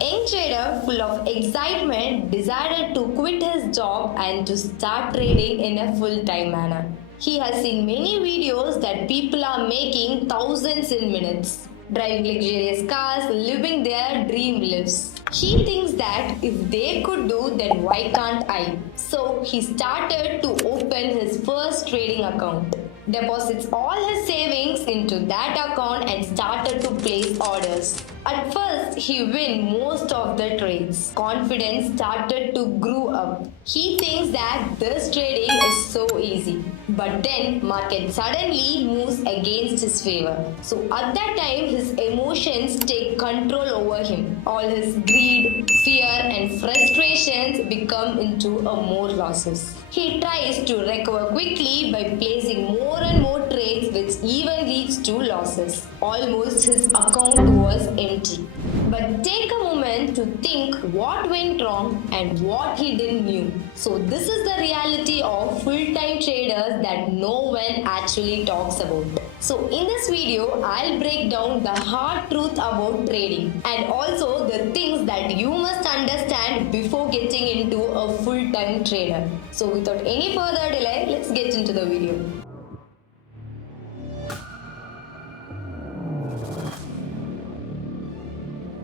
young trader full of excitement decided to quit his job and to start trading in a full-time manner. He has seen many videos that people are making thousands in minutes, driving luxurious cars, living their dream lives. He thinks that if they could do, then why can't I? So he started to open his first trading account, deposits all his savings into that account and started to place orders. At first, he win most of the trades. Confidence started to grow up. He thinks that this trading is so easy. But then market suddenly moves against his favor. So at that time, his emotions take control over him. All his greed, fear and frustrations become into a more losses. He tries to recover quickly by placing more and more trades which even leads to losses. Almost his account was empty. But take a moment to think what went wrong and what he didn't knew. So this is the reality of full-time traders that no one actually talks about. So in this video, I'll break down the hard truth about trading and also the things that you must understand before getting into a full-time trader. So without any further delay, let's get into the video.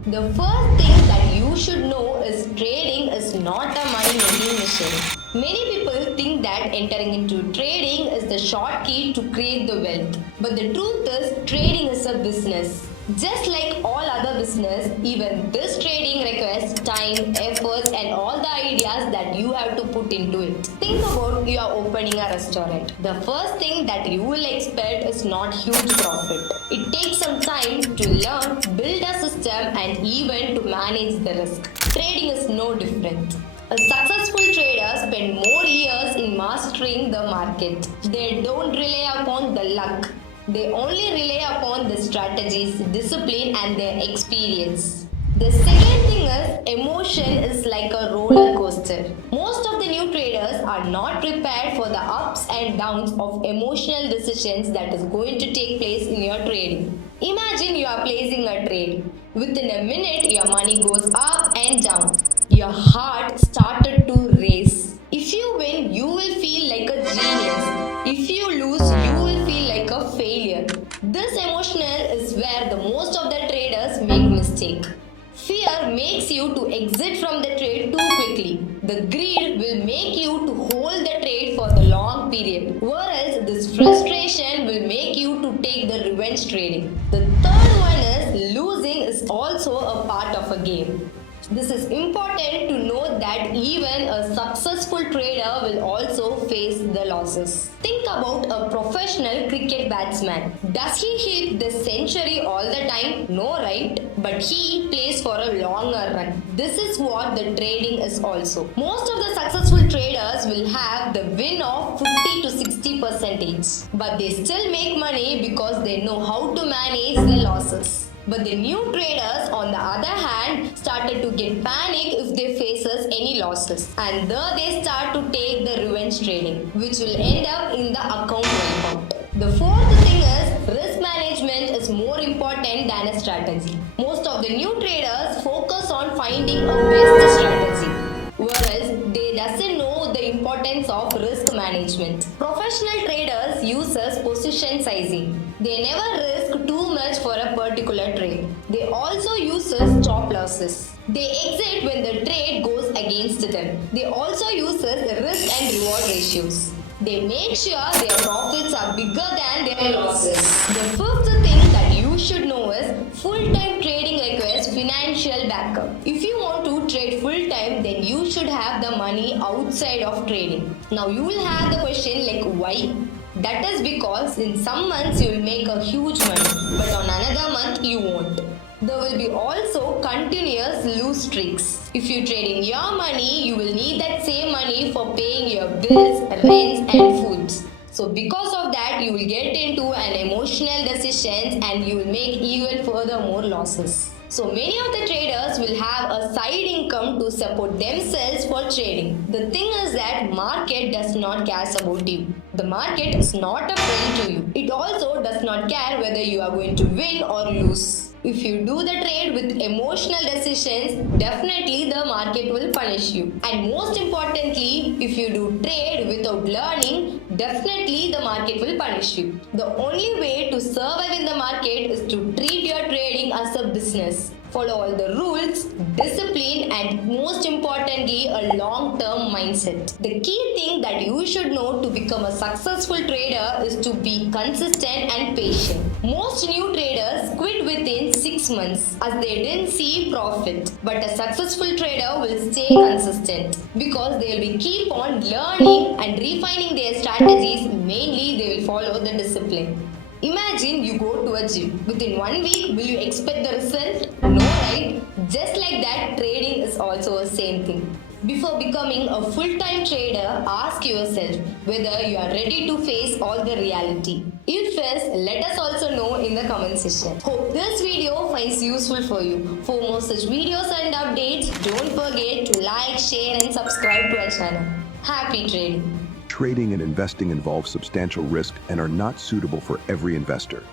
The first thing that you should know is trading is not a money-making machine. Many people think that entering into trading is the short key to create the wealth. But the truth is, trading is a business. Just like all other business, even this trading requires time, effort and all the ideas that you have to put into it. Think about you are opening a restaurant. The first thing that you will expect is not huge profit. It takes some time to learn, build a system and even to manage the risk. Trading is no different. A successful trader spends more years in mastering the market. They don't rely upon the luck. They only rely upon the strategies, discipline and their experience. The second thing is emotion is like a roller coaster. Most of the new traders are not prepared for the ups and downs of emotional decisions that is going to take place in your trading. Imagine you are placing a trade. Within a minute, your money goes up and down. Your heart started to race. If you win, you will feel like a genius. If you lose, you will feel like a failure. This emotional is where the most of the traders make mistake. Fear makes you to exit from the trade too quickly. The greed will make you to hold the trade for the long period. Whereas this frustration will make you to take the revenge trading. The third one is losing is also a part of a game. This is important to note that even a successful trader will also face the losses. Think about a professional cricket batsman. Does he hit the century all the time? No, right? But he plays for a longer run. This is what the trading is also. Most of the successful traders will have the win of 50 to 60%, but they still make money because they know how to manage the losses. But the new traders, on the other hand, started to get panic if they faces any losses. And there they start to take the revenge trading, which will end up in the account wipeout. The fourth thing is, risk management is more important than a strategy. Most of the new traders focus on finding a best strategy, whereas they doesn't know the importance of risk management. Professional traders uses position sizing. They never risk too much for a particular trade. They also uses stop losses. They exit when the trade goes against them. They also uses risk and reward ratios. They make sure their profits are bigger than their losses. The fifth thing that you should know is full-time trading requires financial backup. If you want to trade full-time, then you should have the money outside of trading. Now you will have the question like why? That is because in some months you will make a huge money, but on another month you won't. There will be also continuous lose streaks. If you trade in your money, you will need that same money for paying your bills, rents and foods. So because of that, you will get into an emotional decisions and you will make even further more losses. So many of the traders will have a side income to support themselves for trading. The thing is that market does not care about you. The market is not a friend to you. It also does not care whether you are going to win or lose. If you do the trade with emotional decisions, definitely the market will punish you. And most importantly, if you do trade without learning, definitely the market will punish you. The only way to survive in the market is to treat your trading as a business. Follow all the rules, discipline, and most importantly, a long-term mindset. The key thing that you should know to become a successful trader is to be consistent and patient. Most new traders quit within 6 months as they didn't see profit. But a successful trader will stay consistent because they will keep on learning and refining their strategies. Mainly, they will follow the discipline. Imagine you go to a gym. Within 1 week, will you expect the result? No, right? Just like that, trading is also the same thing. Before becoming a full-time trader, ask yourself whether you are ready to face all the reality. If yes, let us also know in the comment section. Hope this video finds useful for you. For more such videos and updates, don't forget to like, share and subscribe to our channel. Happy trading! Trading and investing involve substantial risk and are not suitable for every investor.